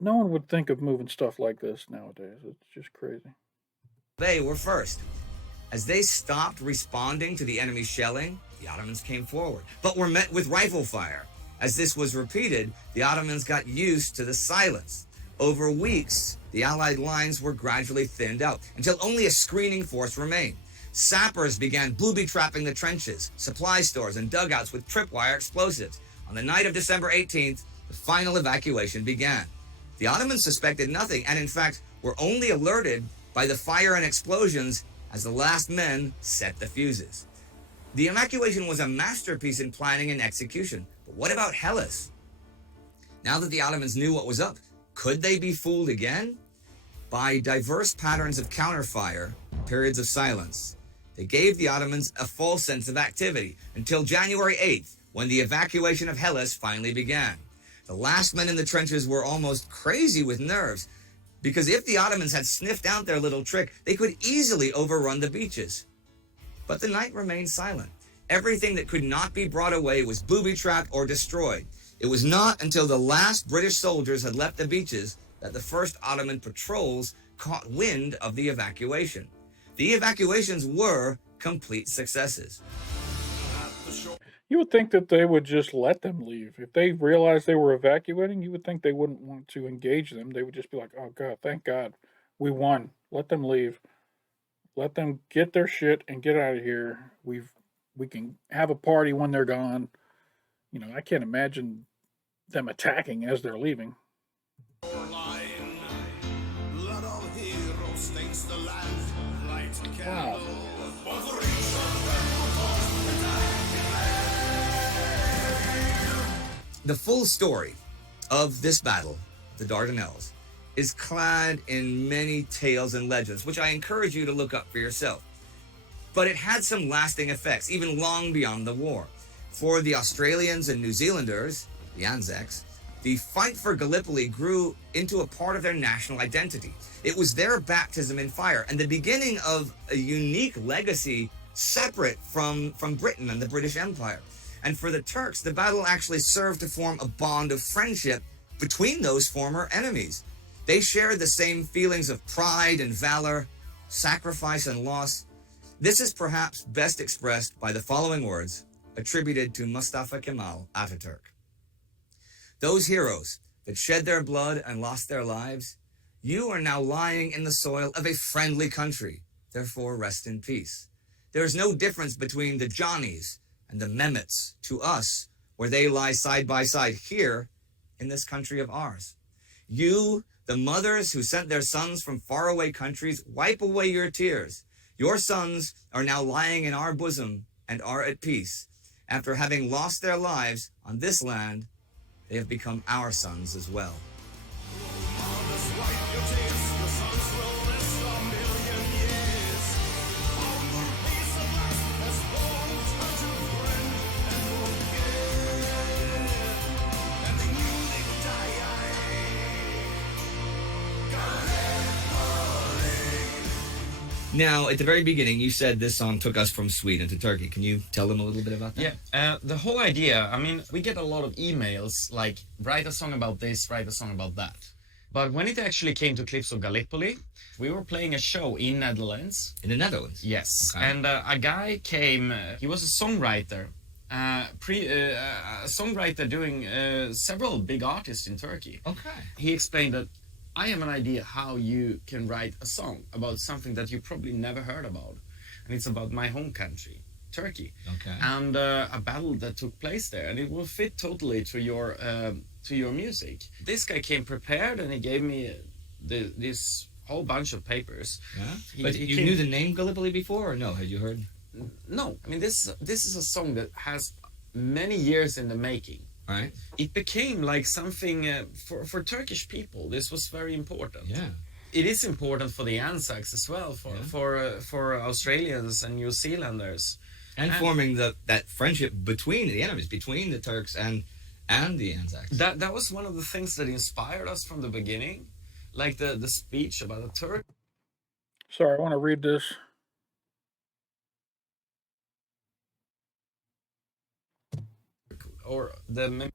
no one would think of moving stuff like this nowadays. It's just crazy. They were first. As they stopped responding to the enemy's shelling, the Ottomans came forward, but were met with rifle fire. As this was repeated, the Ottomans got used to the silence. Over weeks, the Allied lines were gradually thinned out until only a screening force remained. Sappers began booby-trapping the trenches, supply stores, and dugouts with tripwire explosives. On the night of December 18th, the final evacuation began. The Ottomans suspected nothing and, in fact, were only alerted by the fire and explosions as the last men set the fuses. The evacuation was a masterpiece in planning and execution. But what about Hellas? Now that the Ottomans knew what was up, could they be fooled again? By diverse patterns of counterfire, periods of silence, they gave the Ottomans a false sense of activity until January 8th, when the evacuation of Hellas finally began. The last men in the trenches were almost crazy with nerves, because if the Ottomans had sniffed out their little trick, they could easily overrun the beaches. But the night remained silent. Everything that could not be brought away was booby-trapped or destroyed. It was not until the last British soldiers had left the beaches that the first Ottoman patrols caught wind of the evacuation. The evacuations were complete successes. You would think that they would just let them leave. If they realized they were evacuating, you would think they wouldn't want to engage them. They would just be like, oh, God, thank God. We won. Let them leave. Let them get their shit and get out of here. We can have a party when they're gone. You know, I can't imagine them attacking as they're leaving. Blood of heroes stains the land, light a candle. The full story of this battle, the Dardanelles, is clad in many tales and legends, which I encourage you to look up for yourself. But it had some lasting effects, even long beyond the war. For the Australians and New Zealanders, the Anzacs, the fight for Gallipoli grew into a part of their national identity. It was their baptism in fire and the beginning of a unique legacy separate from Britain and the British Empire. And for the Turks, the battle actually served to form a bond of friendship between those former enemies. They shared the same feelings of pride and valor, sacrifice and loss. This is perhaps best expressed by the following words attributed to Mustafa Kemal Ataturk. Those heroes that shed their blood and lost their lives, you are now lying in the soil of a friendly country. Therefore, rest in peace. There is no difference between the Johnnies and the Mehmets to us, where they lie side by side here in this country of ours. You, the mothers who sent their sons from faraway countries, wipe away your tears. Your sons are now lying in our bosom and are at peace. After having lost their lives on this land, they have become our sons as well. Now, at the very beginning, you said this song took us from Sweden to Turkey. Can you tell them a little bit about that? Yeah, the whole idea, I mean, we get a lot of emails like, write a song about this, write a song about that. But when it actually came to Cliffs of Gallipoli, we were playing a show in Netherlands. In the Netherlands? Yes. Okay. And a guy came, he was a songwriter, a songwriter doing several big artists in Turkey. Okay. He explained that I have an idea how you can write a song about something that you probably never heard about. And it's about my home country, Turkey. Okay. And a battle that took place there. And it will fit totally to your music. This guy came prepared and he gave me this whole bunch of papers. Yeah. But you knew the name Gallipoli before or no? Had you heard? No. I mean, this is a song that has many years in the making. Right. It became like something for Turkish people. This was very important. Yeah. It is important for the Anzacs as well, for Australians and New Zealanders, And forming that friendship between the enemies, between the Turks and the Anzacs. That was one of the things that inspired us from the beginning, like the speech about the Turk. Sorry, I want to read this. Or the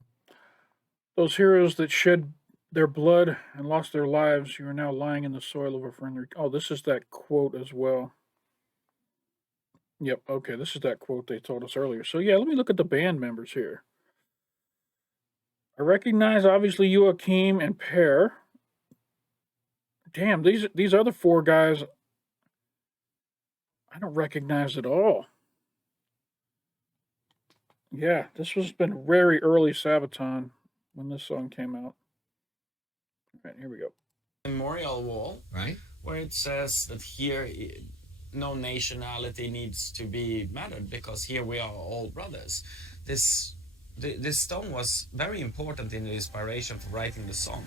Those heroes that shed their blood and lost their lives, you are now lying in the soil of a friendly. Oh, this is that quote as well. Yep, okay, this is that quote they told us earlier. So, yeah, let me look at the band members here. I recognize, obviously, Joachim and Per. Damn, these other four guys, I don't recognize at all. Yeah, this was been very early Sabaton when this song came out. All right, here we go. memorial wall, Right. where it says that here no nationality needs to be mattered because here we are all brothers. This stone was very important in the inspiration for writing the song.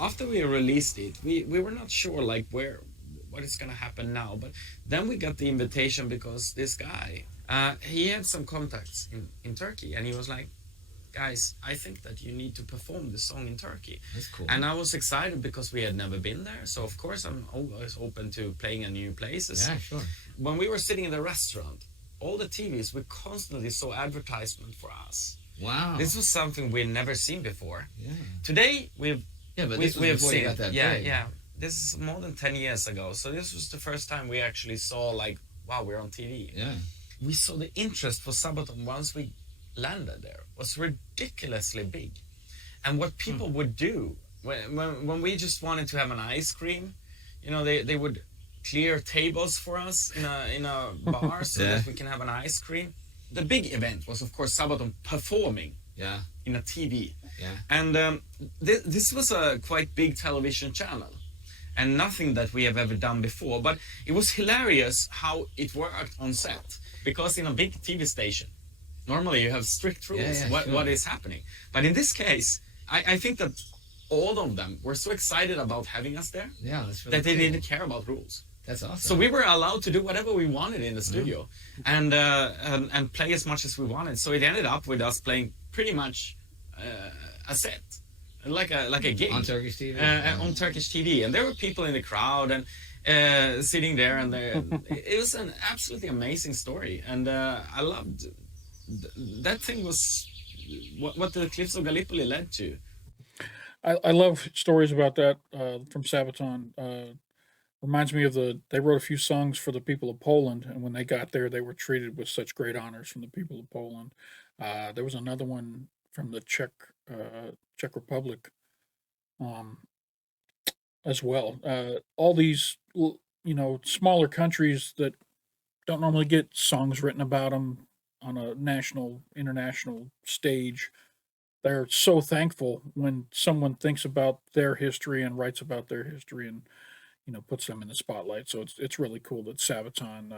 After we released it, we were not sure like what is gonna happen now, but then we got the invitation because this guy he had some contacts in Turkey, and he was like, guys, I think that you need to perform this song in Turkey. That's cool. And I was excited because we had never been there, so of course I'm always open to playing in new places. Yeah, sure. When we were sitting in the restaurant, all the TVs, we constantly saw advertisement for us. Wow. This was something we'd never seen before. Yeah. Today But this was we have before you seen got that yeah big. yeah this is more than 10 years ago, so this was the first time we actually saw like, wow, we're on TV. Yeah. We saw the interest for Sabaton once we landed there was ridiculously big, and what people would do when we just wanted to have an ice cream, you know, they would clear tables for us in a bar so Yeah. that we can have an ice cream. The big event was of course Sabaton performing Yeah. in a TV. Yeah. And this was a quite big television channel and nothing that we have ever done before. But it was hilarious how it worked on set, because in a big TV station, normally you have strict rules, Yeah, sure. what is happening. But in this case, I think that all of them were so excited about having us there Yeah, that's really that they cool. didn't care about rules. That's awesome. So we were allowed to do whatever we wanted in the studio and play as much as we wanted. So it ended up with us playing pretty much a set, like a gig on Turkish TV. on Turkish TV, and there were people in the crowd and sitting there, and it was an absolutely amazing story, and I loved that thing. Was what the Cliffs of Gallipoli led to. I love stories about that from Sabaton. Reminds me of they wrote a few songs for the people of Poland, and when they got there, they were treated with such great honors from the people of Poland. There was another one from the Czech Republic, as well. All these, smaller countries that don't normally get songs written about them on a national, international stage. They're so thankful when someone thinks about their history and writes about their history and puts them in the spotlight. So it's really cool that Sabaton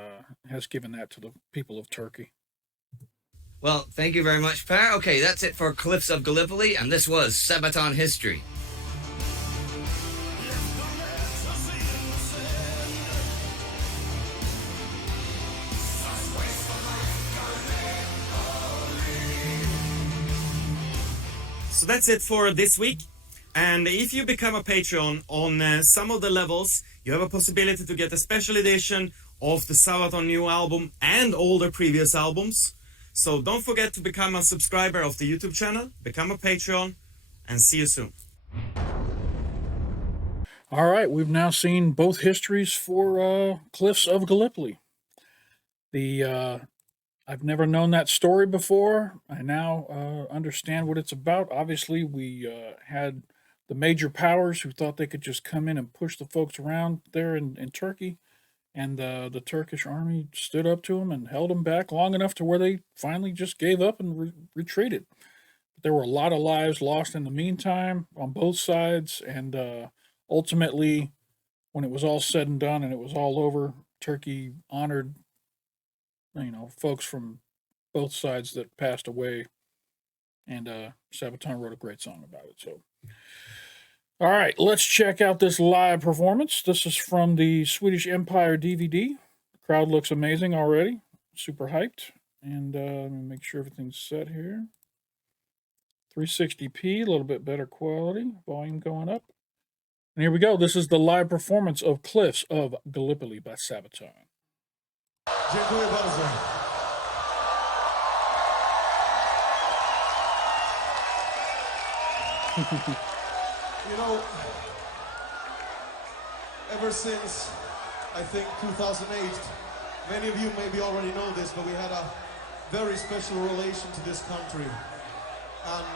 has given that to the people of Turkey. Well, thank you very much, Per. Okay, that's it for Cliffs of Gallipoli, and this was Sabaton History. So that's it for this week. And if you become a Patreon on some of the levels, you have a possibility to get a special edition of the Sabaton new album and all their previous albums. So don't forget to become a subscriber of the YouTube channel, become a Patreon, and see you soon. All right, we've now seen both histories for Cliffs of Gallipoli. I've never known that story before. I now understand what it's about. Obviously, we had the major powers who thought they could just come in and push the folks around there in Turkey, and the Turkish army stood up to them and held them back long enough to where they finally just gave up and retreated. There were a lot of lives lost in the meantime on both sides, and ultimately, when it was all said and done and it was all over, Turkey honored, folks from both sides that passed away, and Sabaton wrote a great song about it. So, all right, let's check out this live performance. This is from the Swedish Empire DVD. The crowd looks amazing already, super hyped, and let me make sure everything's set here. 360p, a little bit better quality, volume going up. And here we go. This is the live performance of Cliffs of Gallipoli by Sabaton. Dziękuję bardzo. You know, ever since, I think, 2008, many of you maybe already know this, but we had a very special relation to this country. And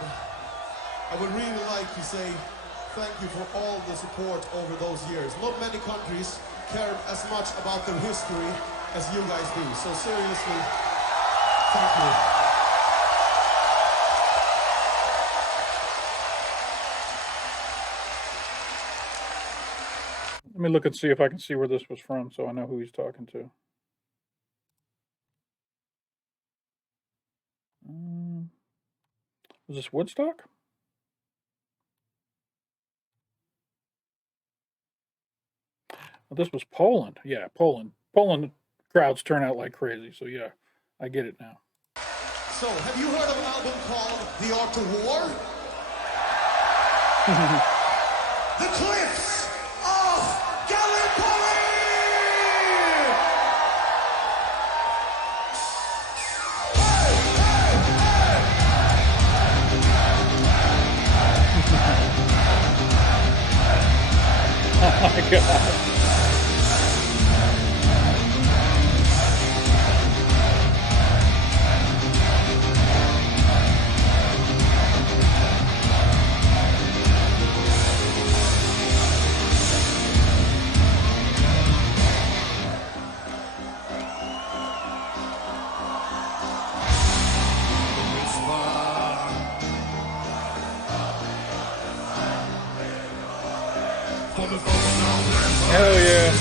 I would really like to say thank you for all the support over those years. Not many countries care as much about their history as you guys do. So seriously, thank you. Let me look and see if I can see where this was from so I know who he's talking to. Was this Woodstock? Well, this was Poland. Yeah, Poland. Poland crowds turn out like crazy. So yeah, I get it now. So, have you heard of an album called The Art of War? The Cliffs of Gallipoli! Oh my God. Hell yeah.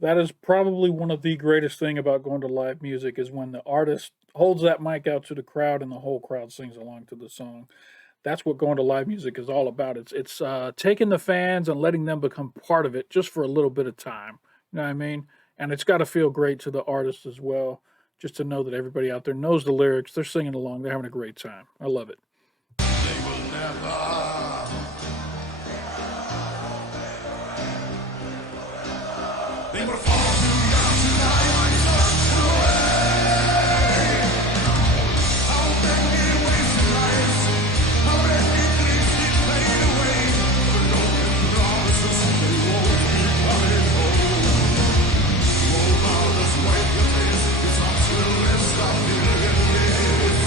That is probably one of the greatest thing about going to live music is when the artist holds that mic out to the crowd and the whole crowd sings along to the song. That's what going to live music is all about. It's taking the fans and letting them become part of it just for a little bit of time. You know what I mean? And it's got to feel great to the artist as well, just to know that everybody out there knows the lyrics, they're singing along, they're having a great time. I love it. They will never. They will fall too young to die away. How many wasted lives? How many dreams did fade away? Broken promises they won't be coming home. Oh, now just wipe your face. His arms will rest a million years.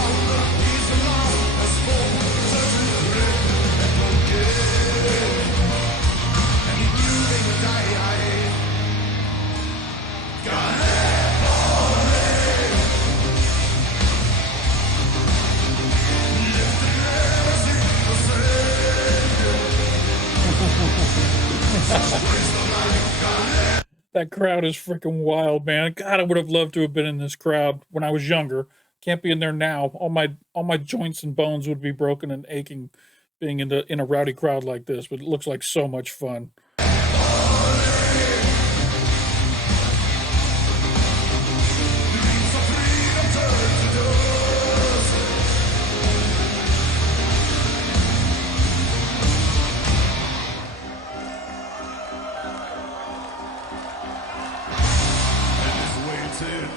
How the peace of love has spoken such a threat and forget. And he knew they would die. That crowd is freaking wild, man. God, I would have loved to have been in this crowd when I was younger. Can't be in there now. All my joints and bones would be broken and aching being in a rowdy crowd like this, but it looks like so much fun. Dreams of freedom turn to dust. in.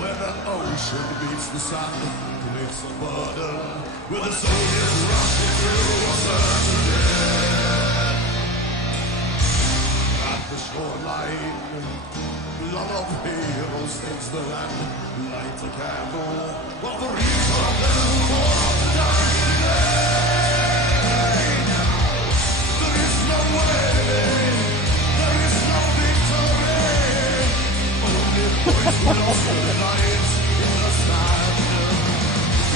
Where the ocean meets the sun, commits a burden. Where the soldiers rushing through a certain death. At the shoreline, blood of heroes stains the land. Light a candle, while the reeds of them pour up the dying day. There is no way, there is no victory. Only boys who lost their lives in the sand.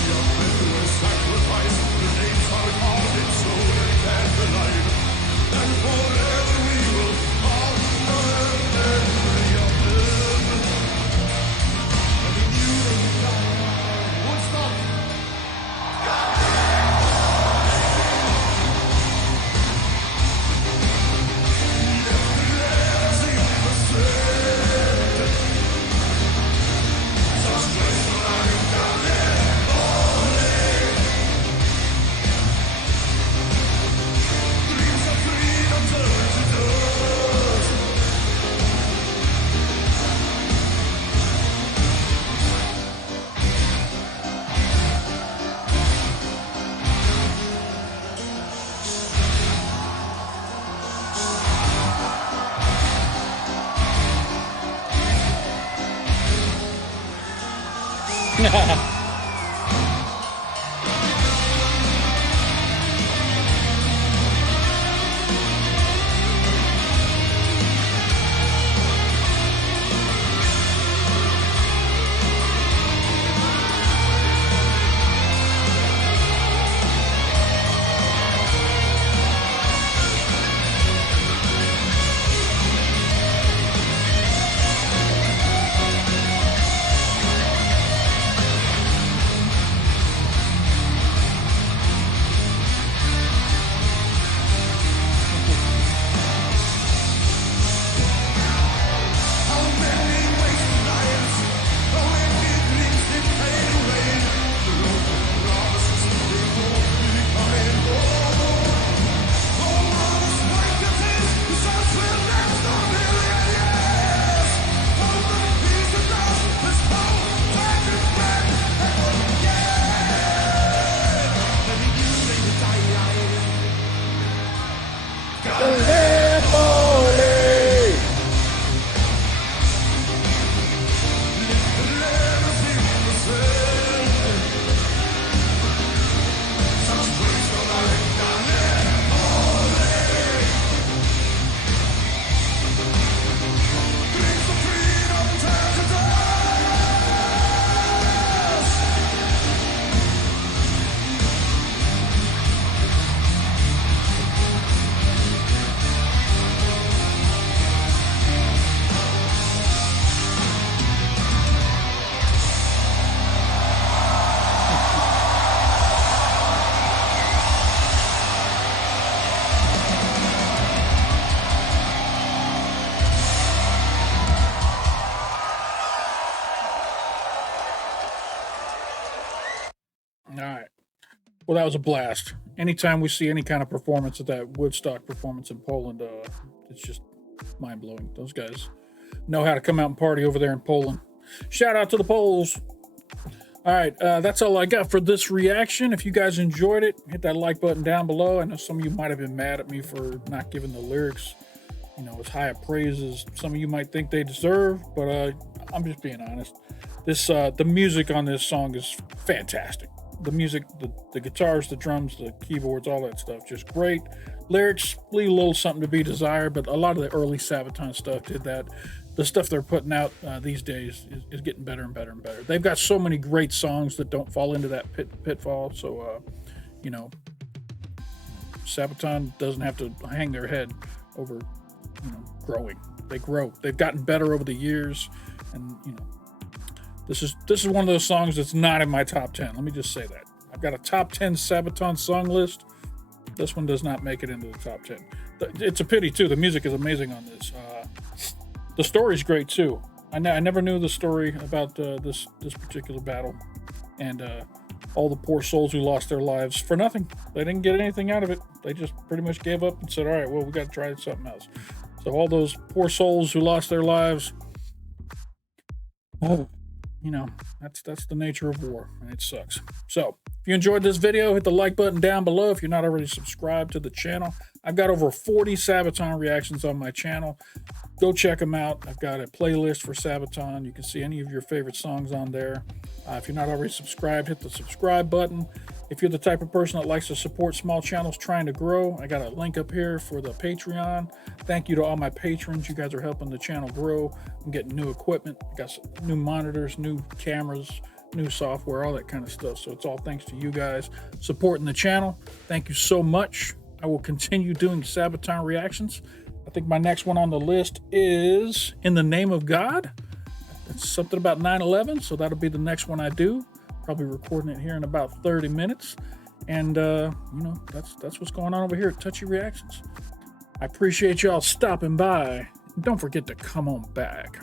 Young men who were sacrificed, the names are carved so they can't be alive. And forever we will honor memory of them. And we knew they would die. Woodstock. All right. Well, that was a blast. Anytime we see any kind of performance of that Woodstock performance in Poland, it's just mind blowing. Those guys know how to come out and party over there in Poland. Shout out to the Poles. All right, that's all I got for this reaction. If you guys enjoyed it, hit that like button down below. I know some of you might have been mad at me for not giving the lyrics, as high a praise as some of you might think they deserve, but I'm just being honest. The music on this song is fantastic. The music, the guitars, the drums, the keyboards, all that stuff, just great. Lyrics leave a little something to be desired, but a lot of the early Sabaton stuff did that. The stuff they're putting out these days is getting better and better and better. They've got so many great songs that don't fall into that pitfall. So, Sabaton doesn't have to hang their head over, growing. They grow. They've gotten better over the years, and this is one of those songs that's not in my top 10. Let me just say that. I've got a top 10 Sabaton song list. This one does not make it into the top 10. It's a pity too. The music is amazing on this. The story's great too. I never knew the story about this particular battle, and all the poor souls who lost their lives for nothing. They didn't get anything out of it. They just pretty much gave up and said, all right, well, we got to try something else. So all those poor souls who lost their lives, You know, that's the nature of war, and it sucks. So if you enjoyed this video, hit the like button down below. If you're not already subscribed to the channel, I've got over 40 Sabaton reactions on my channel. Go check them out. I've got a playlist for Sabaton. You can see any of your favorite songs on there. If you're not already subscribed, hit the subscribe button. If you're the type of person that likes to support small channels trying to grow, I got a link up here for the Patreon. Thank you to all my patrons. You guys are helping the channel grow. I'm getting new equipment. I got some new monitors, new cameras, new software, all that kind of stuff. So it's all thanks to you guys supporting the channel. Thank you so much. I will continue doing Sabaton reactions. I think my next one on the list is In the Name of God. It's something about 9/11, so that'll be the next one I do. Probably recording it here in about 30 minutes. And, you know, that's what's going on over here at Touchy Reactions. I appreciate y'all stopping by. Don't forget to come on back.